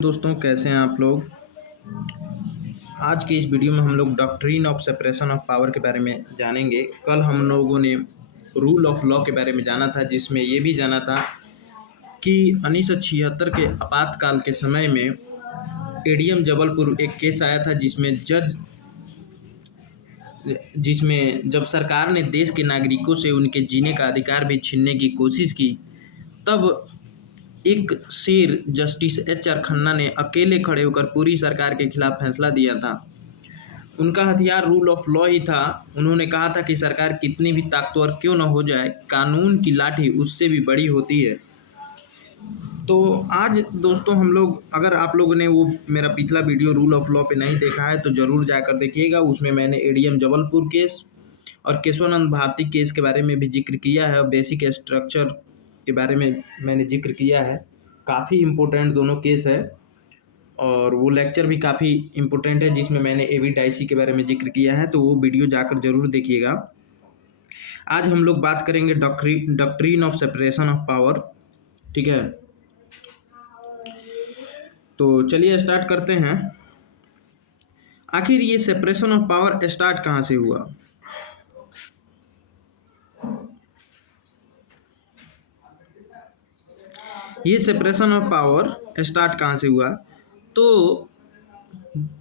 दोस्तों, कैसे हैं आप लोग। आज की इस वीडियो में हम लोग doctrine of separation of power के बारे में जानेंगे। कल हम लोगों ने रूल ऑफ लॉ के बारे में जाना था, जिसमें ये भी जाना था कि 1976 के आपातकाल के समय में एडीएम जबलपुर एक केस आया था, जिसमें जब सरकार ने देश के नागरिकों से उनके जीने का अधिकार भी छीनने की कोशिश की, तब एक शेर जस्टिस एच.आर. खन्ना ने अकेले खड़े होकर पूरी सरकार के खिलाफ फैसला दिया था। उनका हथियार रूल ऑफ लॉ ही था। उन्होंने कहा था कि सरकार कितनी भी ताकतवर क्यों न हो जाए, कानून की लाठी उससे भी बड़ी होती है। तो आज दोस्तों हम लोग, अगर आप लोगों ने वो मेरा पिछला वीडियो रूल ऑफ लॉ पे नहीं देखा है तो ज़रूर जाकर देखिएगा। उसमें मैंने एडीएम जबलपुर केस और केशवानंद भारती केस के बारे में भी जिक्र किया है और बेसिक स्ट्रक्चर के बारे में मैंने जिक्र किया है। काफ़ी इम्पोर्टेंट दोनों केस है और वो लेक्चर भी काफ़ी इम्पोर्टेंट है, जिसमें मैंने एवी डाइसी के बारे में जिक्र किया है, तो वो वीडियो जाकर ज़रूर देखिएगा। आज हम लोग बात करेंगे doctrine of separation of power. ठीक है, तो चलिए स्टार्ट करते हैं। आखिर ये सेपरेशन ऑफ पावर स्टार्ट कहाँ से हुआ। ये सेपरेशन ऑफ पावर स्टार्ट कहाँ से हुआ, तो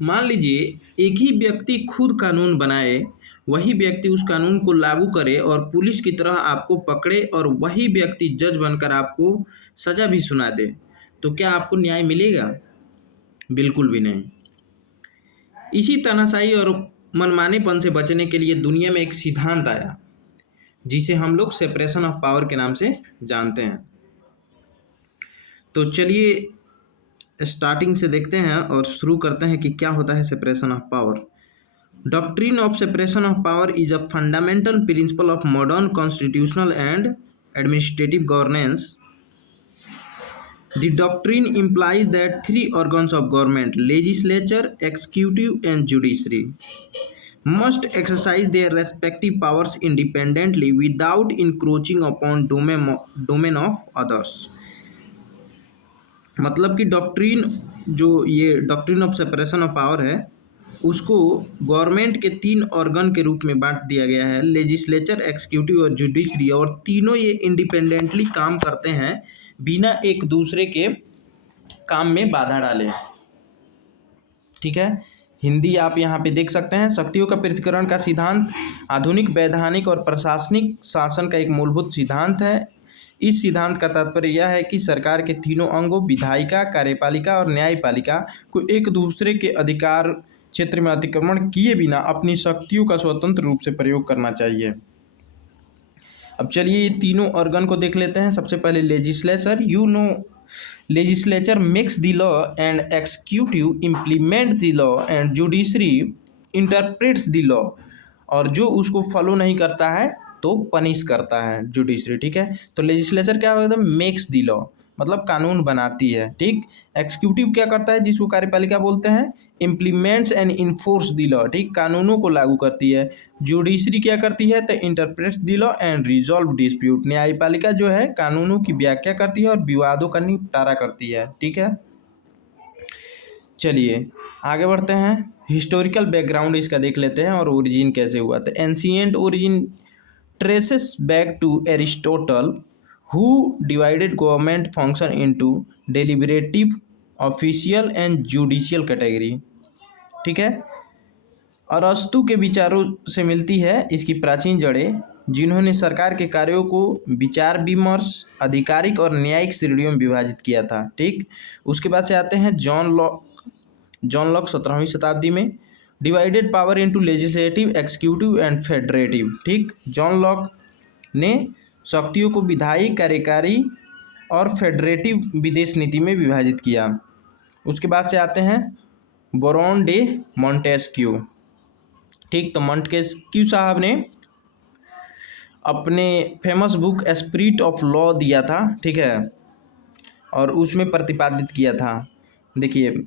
मान लीजिए एक ही व्यक्ति खुद कानून बनाए, वही व्यक्ति उस कानून को लागू करे और पुलिस की तरह आपको पकड़े और वही व्यक्ति जज बनकर आपको सजा भी सुना दे, तो क्या आपको न्याय मिलेगा? बिल्कुल भी नहीं। इसी तानाशाही और मनमानेपन से बचने के लिए दुनिया में एक सिद्धांत आया, जिसे हम लोग सेपरेशन ऑफ पावर के नाम से जानते हैं। तो चलिए स्टार्टिंग से देखते हैं और शुरू करते हैं कि क्या होता है separation of power. Doctrine of separation of power is a fundamental principle of modern constitutional and administrative governance. The doctrine implies that three organs of government, legislature, executive and judiciary, must exercise their respective powers independently without encroaching upon domain of others। मतलब कि ये doctrine of separation of power है, उसको government के 3 organ के रूप में बांट दिया गया है, लेजिस्लेचर, एक्सिक्यूटिव और जुडिशरी, और तीनों ये इंडिपेंडेंटली काम करते हैं बिना एक दूसरे के काम में बाधा डाले। ठीक है, हिंदी आप यहाँ पे देख सकते हैं। शक्तियों का पृथक्करण का सिद्धांत आधुनिक वैधानिक और प्रशासनिक शासन का एक मूलभूत सिद्धांत है। इस सिद्धांत का तात्पर्य यह है कि सरकार के तीनों अंगों विधायिका, कार्यपालिका और न्यायपालिका को एक दूसरे के अधिकार क्षेत्र में अतिक्रमण किए बिना अपनी शक्तियों का स्वतंत्र रूप से प्रयोग करना चाहिए। अब चलिए ये तीनों ऑर्गन को देख लेते हैं। सबसे पहले legislature. Legislature makes the law and executive implement the law and judiciary interprets the law, और जो उसको फॉलो नहीं करता है तो पनिश करता है जुडिशरी। ठीक है, तो लेजिस्लेचर क्या होता है? मेक्स द लॉ, मतलब कानून बनाती है। ठीक, एक्सिक्यूटिव क्या करता है, जिसको कार्यपालिका बोलते हैं? Implements and enforce the law. ठीक, कानूनों को लागू करती है। जुडिशरी क्या करती है? तो interprets the law and resolve dispute. न्यायपालिका जो है कानूनों की व्याख्या करती है और विवादों का निपटारा करती है। ठीक है, चलिए आगे बढ़ते हैं। हिस्टोरिकल बैकग्राउंड इसका देख लेते हैं और ओरिजिन कैसे हुआ। तो ancient origin traces back to Aristotle, who divided government function into deliberative, official and judicial category। ठीक है, अरस्तु के विचारों से मिलती है इसकी प्राचीन जड़ें, जिन्होंने सरकार के कार्यों को विचार विमर्श, आधिकारिक और न्यायिक श्रेणियों में विभाजित किया था। ठीक, उसके बाद से आते हैं जॉन लॉक 17वीं शताब्दी में। Divided power into legislative, executive and federative. ठीक, जॉन लॉक ने शक्तियों को विधायी, कार्यकारी और फेडरेटिव विदेश नीति में विभाजित किया। उसके बाद से आते हैं बरौन डे मॉन्टेस्क्यू। ठीक, तो मॉन्टेस्क्यू साहब ने अपने famous book spirit of law दिया था। ठीक है, और उसमें प्रतिपादित किया था। देखिए,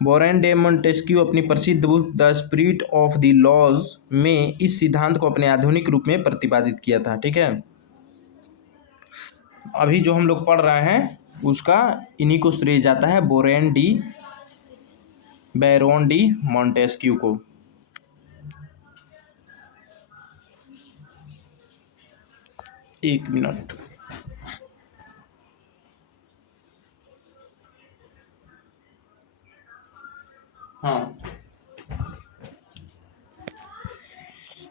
बरौन डे मॉन्टेस्क्यू अपनी प्रसिद्ध book The Spirit of the Laws में इस सिद्धांत को अपने आधुनिक रूप में प्रतिपादित किया था। ठीक है, अभी जो हम लोग पढ़ रहे हैं उसका इन्हीं को श्रेय जाता है बैरोन डी मॉन्टेस्क्यू को। एक मिनट। हाँ,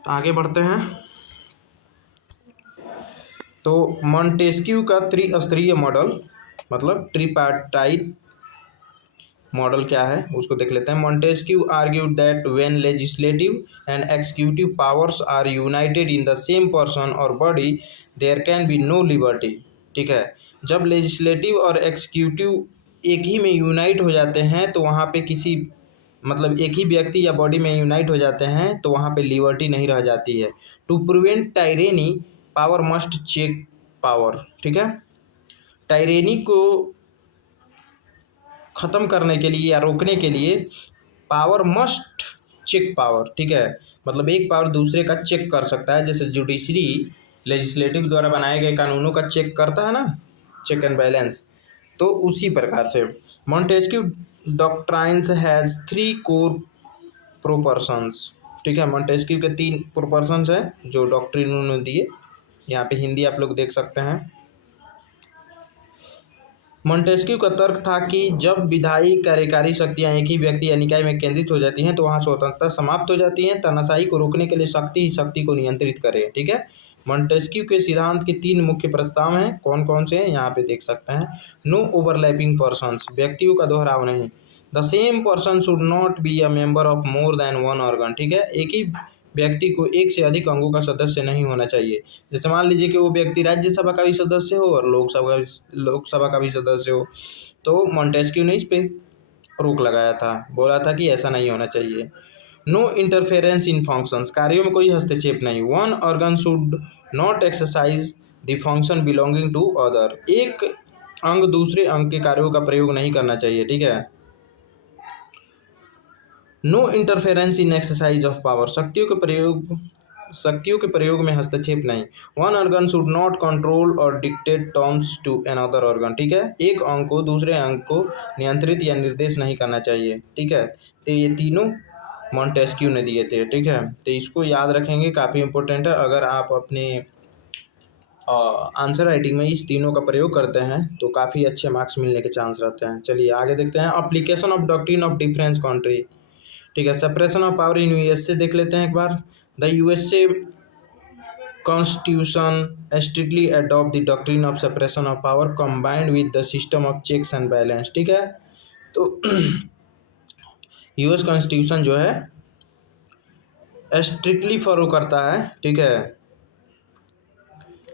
आगे बढ़ते हैं। तो मॉन्टेस्क्यू का त्रिस्तरीय मॉडल मतलब ट्रिपार्टाइट मॉडल क्या है उसको देख लेते हैं। Montesquieu argued that when legislative and executive powers are united in the same person or body there can be no liberty. ठीक है, जब लेजिस्लेटिव और एक्सिक्यूटिव एक ही में यूनाइट हो जाते हैं तो वहाँ पे किसी मतलब एक ही व्यक्ति या बॉडी में यूनाइट हो जाते हैं तो वहाँ पे लिबर्टी नहीं रह जाती है। To prevent tyranny power must check power. ठीक है, टायरेनी को ख़त्म करने के लिए या रोकने के लिए पावर मस्ट चेक पावर। ठीक है, मतलब एक पावर दूसरे का चेक कर सकता है, जैसे जुडिशरी लेजिस्लेटिव द्वारा बनाए गए कानूनों का चेक करता है ना, चेक एंड बैलेंस, तो उसी प्रकार से मॉन्टेस्क्यू डॉक्ट्राइन्स हैज़ 3 कोर प्रोपर्सन्स। ठीक है, मॉन्टेस्क्यू के 3 प्रोपर्सन्स हैं जो डॉक्ट्रिन उन्होंने दिए। यहाँ पे हिंदी आप लोग देख सकते हैं। मॉन्टेस्क्यू का तर्क था कि जब विधायी कार्यकारी शक्तियां एक ही व्यक्ति या निकाय में केंद्रित हो जाती हैं तो वहां स्वतंत्रता समाप्त हो जाती है। तानाशाही को रोकने के लिए शक्ति ही शक्ति को नियंत्रित करे। ठीक है, मॉन्टेस्क्यू के सिद्धांत के 3 मुख्य प्रस्ताव हैं। कौन कौन से हैं यहाँ पे देख सकते हैं। नो ओवरलैपिंग पर्सन्स, व्यक्तियों का दोहराव नहीं। The same person should not be a member of more than one organ. ठीक है, एक ही व्यक्ति को एक से अधिक अंगों का सदस्य नहीं होना चाहिए। जैसे मान लीजिए कि वो व्यक्ति राज्यसभा का भी सदस्य हो और लोकसभा का भी सदस्य हो, तो मॉन्टेस्क्यू ने इस पे रोक लगाया था, बोला था कि ऐसा नहीं होना चाहिए। नो इंटरफेरेंस इन फंक्शंस, कार्यों में कोई हस्तक्षेप नहीं। One organ should not exercise the function belonging to other, एक अंग दूसरे अंग के कार्यों का प्रयोग नहीं करना चाहिए। ठीक है, no interference in exercise of power, शक्तियों के प्रयोग में हस्तक्षेप नहीं। One organ should not control or dictate terms to another organ. ठीक है, एक अंग को दूसरे अंग को नियंत्रित या निर्देश नहीं करना चाहिए। ठीक है, तो ये तीनों मॉन्टेस्क्यू ने दिए थे। ठीक है, तो इसको याद रखेंगे, काफ़ी इंपॉर्टेंट है। अगर आप अपने आंसर राइटिंग में इस तीनों का प्रयोग करते हैं तो काफ़ी अच्छे मार्क्स मिलने के चांस रहते हैं। चलिए आगे देखते हैं। Application of doctrine of difference country. ठीक है, separation of power in USA देख लेते हैं एक बार। The USA constitution strictly adopt the doctrine of separation of power combined with the system of checks and balance. ठीक है, तो यूएस कॉन्स्टिट्यूशन जो है स्ट्रिक्टली फॉलो करता है। ठीक है,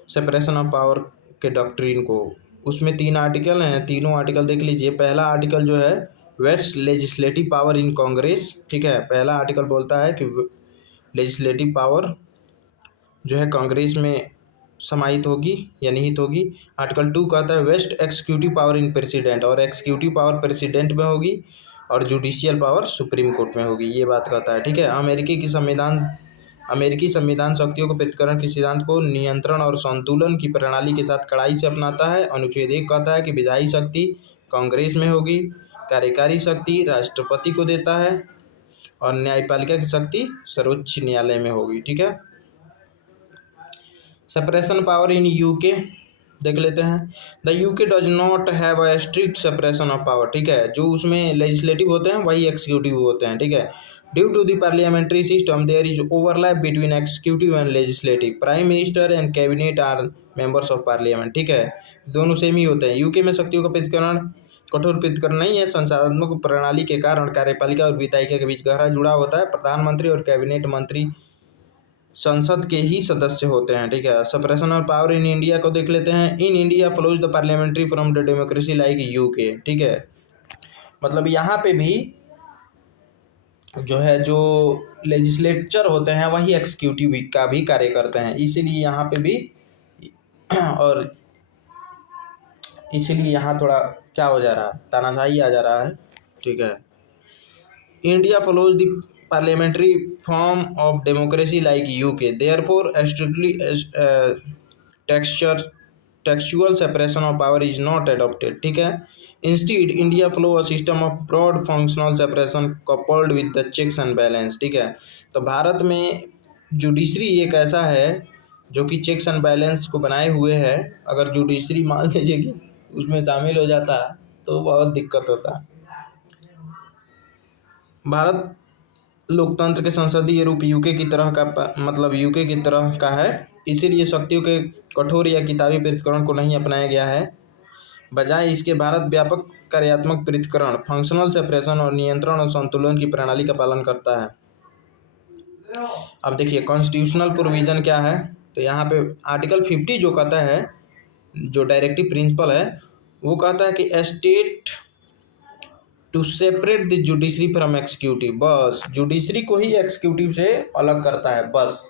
सेपरेशन ऑफ पावर के डॉक्ट्रिन को। उसमें 3 आर्टिकल हैं, तीनों आर्टिकल देख लीजिए। पहला आर्टिकल जो है vest legislative power in Congress. ठीक है, पहला आर्टिकल बोलता है कि लेजिस्लेटिव पावर जो है कांग्रेस में समाहित होगी या निहित होगी। आर्टिकल 2 कहता है vest executive power in president, और एक्सिक्यूटिव पावर प्रेसिडेंट में होगी और जुडिशियल पावर सुप्रीम कोर्ट में होगी, ये बात कहता है। ठीक है, अमेरिकी संविधान शक्तियों के पृथक्करण के सिद्धांत को नियंत्रण और संतुलन की प्रणाली के साथ कड़ाई से अपनाता है। अनुच्छेद 1 कहता है कि विधायी शक्ति कांग्रेस में होगी, कार्यकारी शक्ति राष्ट्रपति को देता है और न्यायपालिका की शक्ति सर्वोच्च न्यायालय में होगी। ठीक है, सेपरेशन पावर इन यूके देख लेते हैं। The UK does not have a strict separation of power. ठीक है, जो उसमें लेजिस्लेटिव होते हैं वही एक्सिक्यूटिव होते हैं। ठीक है, due to the parliamentary system there is overlap between executive and legislative, prime minister and cabinet are members of parliament. ठीक है, दोनों सेम ही होते हैं। यूके में शक्तियों का पृथक्करण कठोर पृथक्करण नहीं है। संसाधनात्मक प्रणाली के कारण कार्यपालिका और विधायिका के बीच गहरा जुड़ाव होता है। प्रधानमंत्री और कैबिनेट मंत्री संसद के ही सदस्य होते हैं। ठीक है, separation of power in India को देख लेते हैं। In India follows the parliamentary from the democracy like UK. ठीक है, मतलब यहाँ पे भी जो है जो लेजिस्लेचर होते हैं वही एक्सिक्यूटिव का भी कार्य करते हैं, इसीलिए यहाँ पे भी और इसीलिए यहाँ थोड़ा क्या हो जा रहा है, तानाशाही आ जा रहा है। ठीक है, India follows the parliamentary form of democracy like UK, therefore strictly textual separation of power is not adopted, ठीक है। Instead India flow a system of broad functional separation coupled with the checks and balance, ठीक है। तो भारत में judiciary एक ऐसा है जो कि चेक्स एंड बैलेंस को बनाए हुए है। अगर जुडिशरी मान लीजिए कि उसमें शामिल हो जाता तो बहुत दिक्कत होता। भारत लोकतंत्र के संसदीय रूप यूके की तरह का मतलब यूके की तरह का है, इसीलिए शक्तियों के कठोर या किताबी पृथक्करण को नहीं अपनाया गया है। बजाय इसके भारत व्यापक कार्यात्मक पृथक्करण, फंक्शनल सेपरेशन और नियंत्रण और संतुलन की प्रणाली का पालन करता है। अब देखिए कॉन्स्टिट्यूशनल प्रोविजन क्या है, तो यहाँ पे आर्टिकल 50 जो कहता है, जो डायरेक्टिव प्रिंसिपल है, वो कहता है कि state to separate the judiciary from executive, बस जुडिशरी को ही एक्सिक्यूटिव से अलग करता है बस,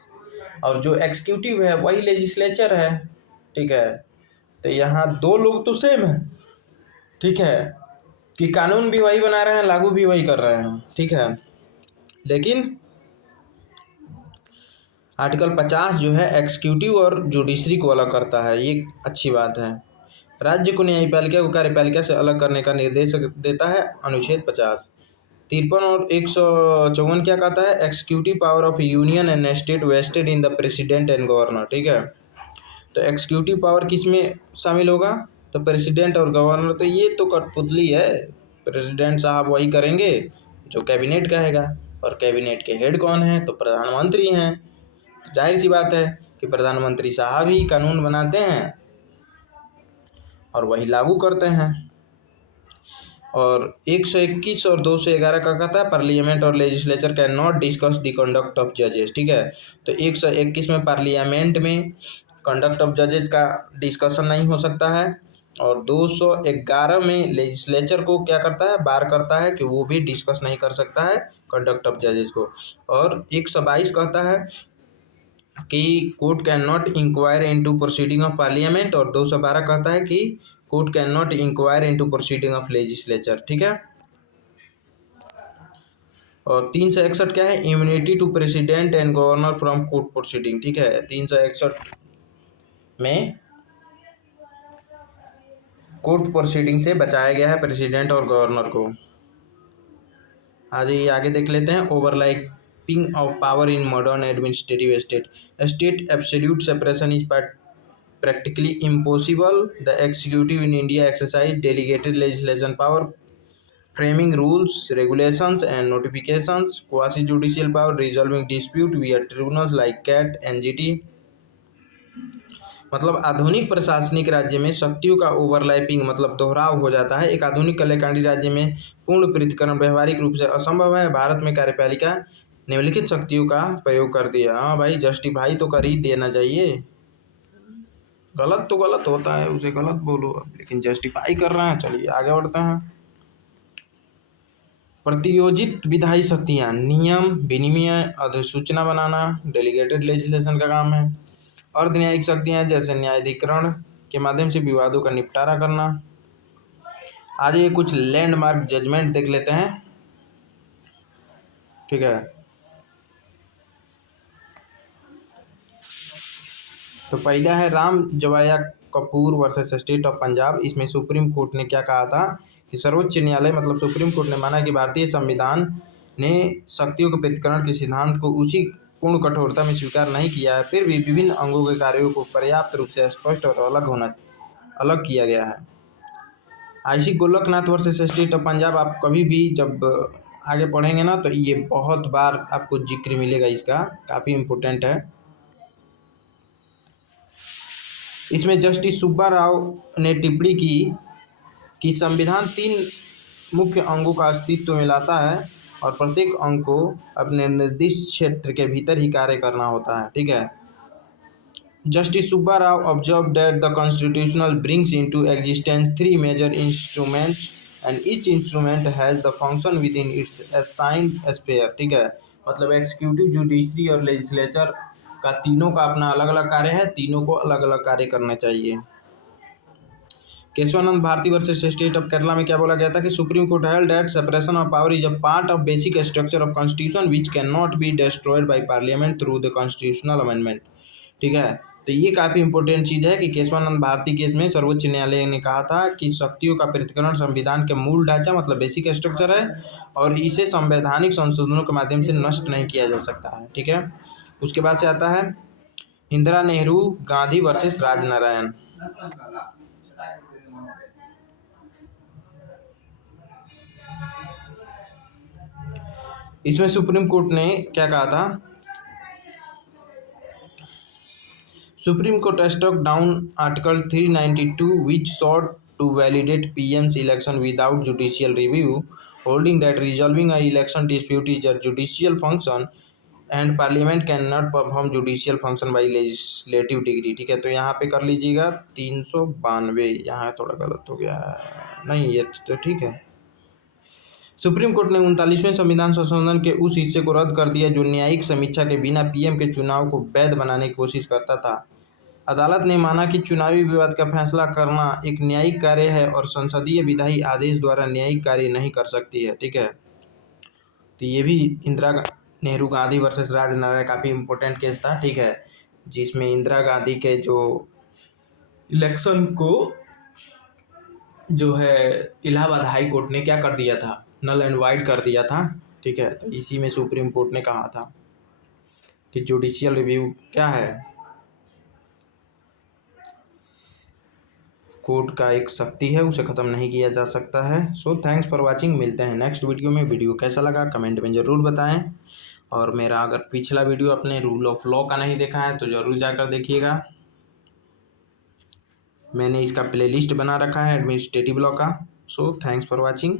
और जो एक्सिक्यूटिव है वही लेजिस्लेचर है, ठीक है। तो यहाँ दो लोग तो सेम है, ठीक है, कि कानून भी वही बना रहे हैं, लागू भी वही कर रहे हैं, ठीक है। लेकिन आर्टिकल 50 जो है एक्सिक्यूटिव और जुडिशरी को अलग करता है, ये अच्छी बात है। राज्य को न्यायपालिका को कार्यपालिका से अलग करने का निर्देश देता है अनुच्छेद 50। 53 और 154 क्या कहता है, executive power of union and state vested in the president and governor, ठीक है। तो एक्सिक्यूटिव पावर किस में शामिल होगा, तो प्रेसिडेंट और गवर्नर, तो ये तो कठपुतली है। प्रेसिडेंट साहब वही करेंगे जो कैबिनेट कहेगा, और कैबिनेट के हेड कौन है, तो प्रधानमंत्री हैं। तो जाहिर सी बात है कि प्रधानमंत्री साहब ही कानून बनाते हैं और वही लागू करते हैं। और 121 और 211 का कहता है पार्लियामेंट और legislature can not discuss the conduct of जजेस, ठीक है। तो 121 में पार्लियामेंट में कंडक्ट ऑफ जजेस का डिस्कशन नहीं हो सकता है, और 211 में लेजिस्लेचर को क्या करता है, बार करता है कि वो भी डिस्कस नहीं कर सकता है कंडक्ट ऑफ जजेस को। और 122 कहता है कि court can not inquire into proceeding of parliament, और 212 कहता है कि court can not inquire into proceeding of legislature, ठीक है। और 361 क्या है, immunity to president and governor from court proceeding, ठीक है। 361 में कोर्ट प्रोसीडिंग से बचाया गया है प्रेसिडेंट और गवर्नर को। आज ये आगे देख लेते हैं, overlapping of power in modern administrative state. State absolute separation is practically impossible. The executive in India exercise delegated legislation power, framing rules, regulations and notifications, quasi-judicial power, resolving dispute via tribunals like CAT, NGT। मतलब आधुनिक प्रशासनिक राज्य में शक्तियों का overlapping मतलब दोहराव हो जाता है। एक आधुनिक कल्याणकारी राज्य में पूर्ण पृथक्करण व्यवहारिक रूप से असंभव है। भारत में कार्यपालिका निम्नलिखित शक्तियों का प्रयोग करती है। हाँ भाई, जस्टिफाई तो कर ही देना चाहिए, गलत तो गलत होता है, उसे गलत बोलो, लेकिन जस्टिफाई कर रहे हैं। चलिए आगे बढ़ते हैं। प्रतियोजित विधायी शक्तियाँ, नियम विनिमय, अधिसूचना बनाना डेलीगेटेड लेजिस्लेशन का काम है। अर्ध न्यायिक शक्तियाँ जैसे न्यायाधिकरण के माध्यम से विवादों का निपटारा करना। आज ये कुछ लैंडमार्क जजमेंट देख लेते हैं, ठीक है। तो पहला है Ram Jawaya Kapur versus state of Punjab. इसमें सुप्रीम कोर्ट ने क्या कहा था कि सर्वोच्च न्यायालय मतलब सुप्रीम कोर्ट ने माना कि भारतीय संविधान ने शक्तियों के पृथक्करण के सिद्धांत को उसी पूर्ण कठोरता में स्वीकार नहीं किया है, फिर भी विभिन्न अंगों के कार्यों को पर्याप्त रूप से स्पष्ट और अलग किया गया है। IC Golaknath versus state of Punjab, आप कभी भी जब आगे पढ़ेंगे ना तो ये बहुत बार आपको जिक्र मिलेगा, इसका काफ़ी इम्पोर्टेंट है। इसमें जस्टिस सुब्बा राव ने टिप्पणी की कि संविधान 3 मुख्य अंगों का अस्तित्व में लाता है और प्रत्येक अंग को अपने निर्दिष्ट क्षेत्र के भीतर ही कार्य करना होता है, ठीक है। Justice Subba Rao observe that the constitutional brings into existence 3 major instruments and each instrument has the function with in its assigned sphere, ठीक है। मतलब एग्जीक्यूटिव, जुडिशरी और लेजिस्लेचर का तीनों का अपना अलग अलग कार्य है, तीनों को अलग अलग कार्य करना चाहिए। Keshavananda Bharati versus state of Kerala में क्या बोला गया था कि Supreme Court held that separation of power is a part of basic structure of constitution which can not be destroyed by parliament through the constitutional amendment, ठीक है। तो ये काफ़ी इंपॉर्टेंट चीज़ है कि केशवानंद भारती केस में सर्वोच्च न्यायालय ने कहा था कि शक्तियों का पृथक्करण संविधान के मूल ढांचा मतलब बेसिक स्ट्रक्चर है और इसे संवैधानिक संशोधनों के माध्यम से नष्ट नहीं किया जा सकता है। ठीक है, उसके बाद से आता है इंदिरा नेहरू गांधी वर्सेस राजनारायण। इसमें सुप्रीम कोर्ट ने क्या कहा था? Supreme court struck down Article 392 which sought to validate PM's election without judicial review, holding that resolving a election dispute is a judicial function and parliament cannot perform judicial function by legislative degree। ठीक है, तो यहाँ पे कर लीजिएगा 392, यहाँ थोड़ा गलत हो गया है, नहीं ये तो ठीक है। सुप्रीम कोर्ट ने 39वें संविधान संशोधन के उस हिस्से को रद्द कर दिया जो न्यायिक समीक्षा के बिना पीएम के चुनाव को वैध बनाने की कोशिश करता था। अदालत ने माना कि चुनावी विवाद का फैसला करना एक न्यायिक कार्य है और संसदीय विधायी आदेश द्वारा न्यायिक कार्य नहीं कर सकती है। ठीक है, तो ये भी इंदिरा नेहरू गांधी वर्सेस राजनारायण काफ़ी इम्पोर्टेंट केस था। ठीक है, जिसमें इंदिरा गांधी के जो इलेक्शन को जो है इलाहाबाद हाई कोर्ट ने क्या कर दिया था, नल एंड वाइड कर दिया था। ठीक है, तो इसी में सुप्रीम कोर्ट ने कहा था कि जुडिशियल रिव्यू क्या है, कोर्ट का एक शक्ति है, उसे ख़त्म नहीं किया जा सकता है। सो थैंक्स फॉर वाचिंग, मिलते हैं नेक्स्ट वीडियो में। वीडियो कैसा लगा कमेंट में ज़रूर बताएं और मेरा अगर पिछला वीडियो अपने रूल ऑफ लॉ का नहीं देखा है तो ज़रूर जाकर देखिएगा। मैंने इसका प्लेलिस्ट बना रखा है एडमिनिस्ट्रेटिव लॉ का। So thanks for watching.